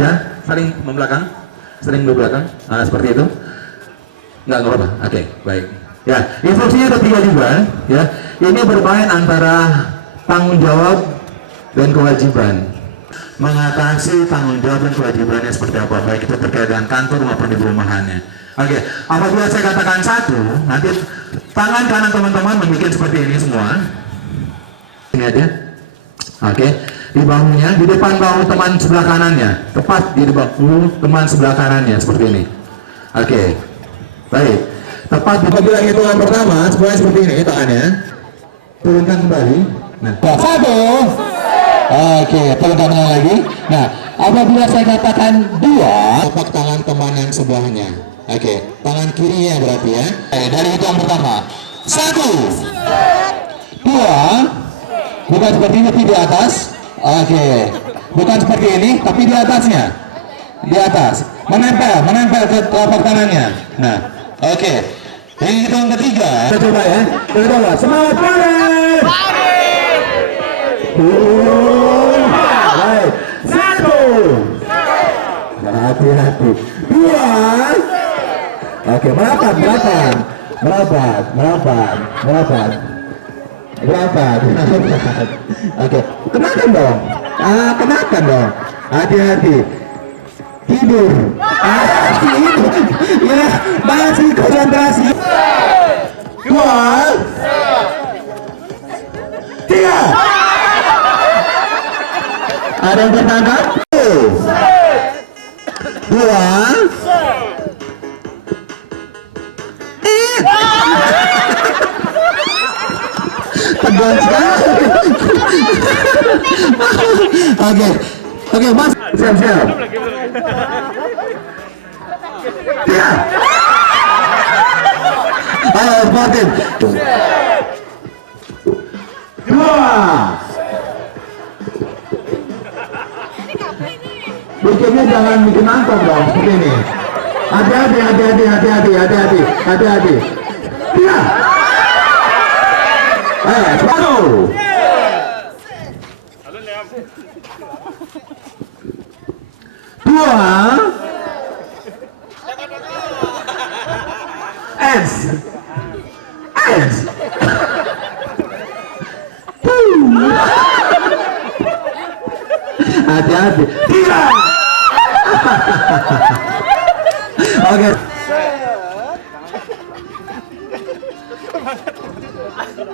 saja, saling membelakang, sering berbelakang, seperti itu. Nggak apa-apa. Oke, baik. Ya, instruksinya ada 3 juga. Ya, ini bermain antara tanggung jawab dan kewajiban. Mengatasi tanggung jawab dan kewajibannya seperti apa, baik itu terkait dengan kantor maupun di perumahannya. Oke, apabila saya katakan 1, nanti tangan kanan teman-teman membuat seperti ini semua. Ini aja. Oke, di bahunya, di depan bahu teman sebelah kanannya, tepat di bahu teman sebelah kanannya seperti ini. Oke, baik. Tepat apabila hitungan pertama, semuanya seperti ini tangannya. Turunkan kembali. Nah, 1. Oke, turunkan lagi. Nah, apabila saya katakan 2, tapak tangan teman yang sebelahnya. Oke, tangan kirinya berarti ya. Dari hitungan pertama. 1, 2. Bukan seperti ini, tapi di atas. Oke, bukan seperti ini, tapi di atasnya. Di atas. Menempel ke telapak tangannya. Nah, oke. Yang hitungan ketiga. Kita coba ya. Kita coba. Semangat bareng. Baik. 1. Hati-hati. 2. Oke, merapat. Oke, kenakan dong. Kenakan dong. Hati-hati. Tidur. Ya, masih konsentrasi. 2. 3. Ada yang tertangkap? 2. Tegang sekali. Oke, Mas, siap. 3. Ayo, Martin. 2. Bikinnya jangan bikin nangkong dong, seperti ini. Hati-hati. 3. Ayo, 1. 2. S. Hati-hati. 3. Oke.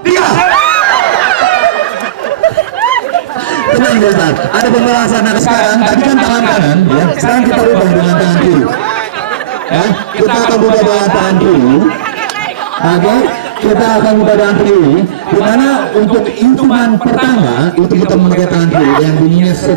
3. Tenang Ustaz, ada pembahasan sekarang. Tadi kan tangan kanan, ya. Sekarang kita ubah dengan tangan kiri. Ya, kita akan ubah dengan tangan kiri. Oke, kita akan ubah dengan kiri. Dimana untuk hitungan pertama itu kita memakai tangan kiri yang bunyinya 1, 2.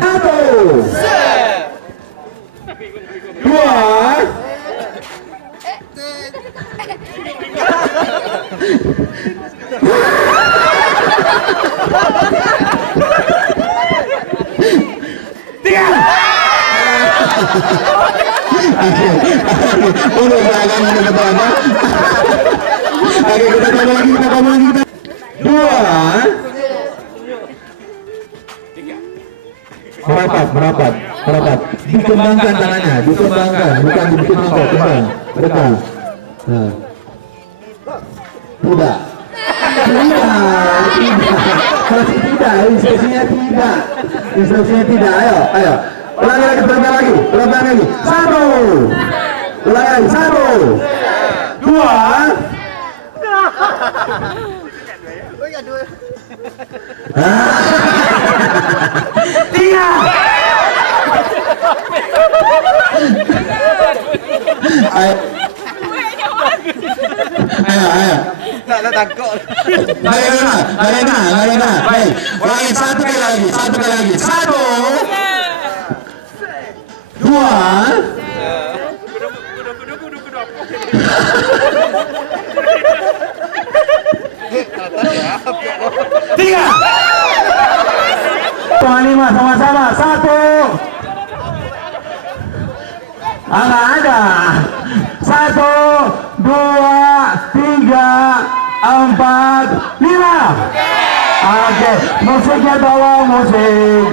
Oke, kita coba lagi. 2. Merapat. Dikembangkan tangannya, bukan dibikin mangkok, kembang. Nah. Tidak. Masih tidak. Instruksinya tidak. Ayo. Ulangi lagi, berapa lagi? 1. Ulangi lagi, 1. 2. 3. Ayo. Nak takut. Marina. Baik. Ulangi satu kali lagi. 1. 2. 3. 5 sama-sama. 1. Nggak ada. 1, 2, 3, 4, 5. Oke, musiknya tolong musik.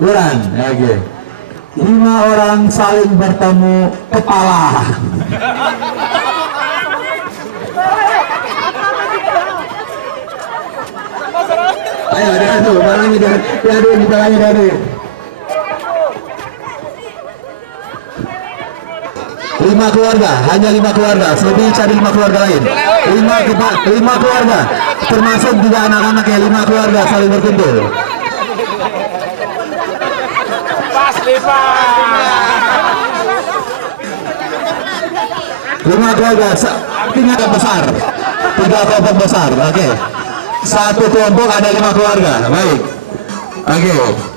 Ulang, oke. 5 orang saling bertemu kepala. Ayo diadu, barangnya diadu, barangnya diadu. 5 keluarga, hanya 5 keluarga. Selebih cari 5 keluarga lain. 5 keluarga, termasuk juga anak-anak ya. 5 keluarga saling berkumpul. Pas 5 keluarga, artinya besar. 3 kelompok besar, oke. Satu kelompok ada 5 keluarga, baik. Oke.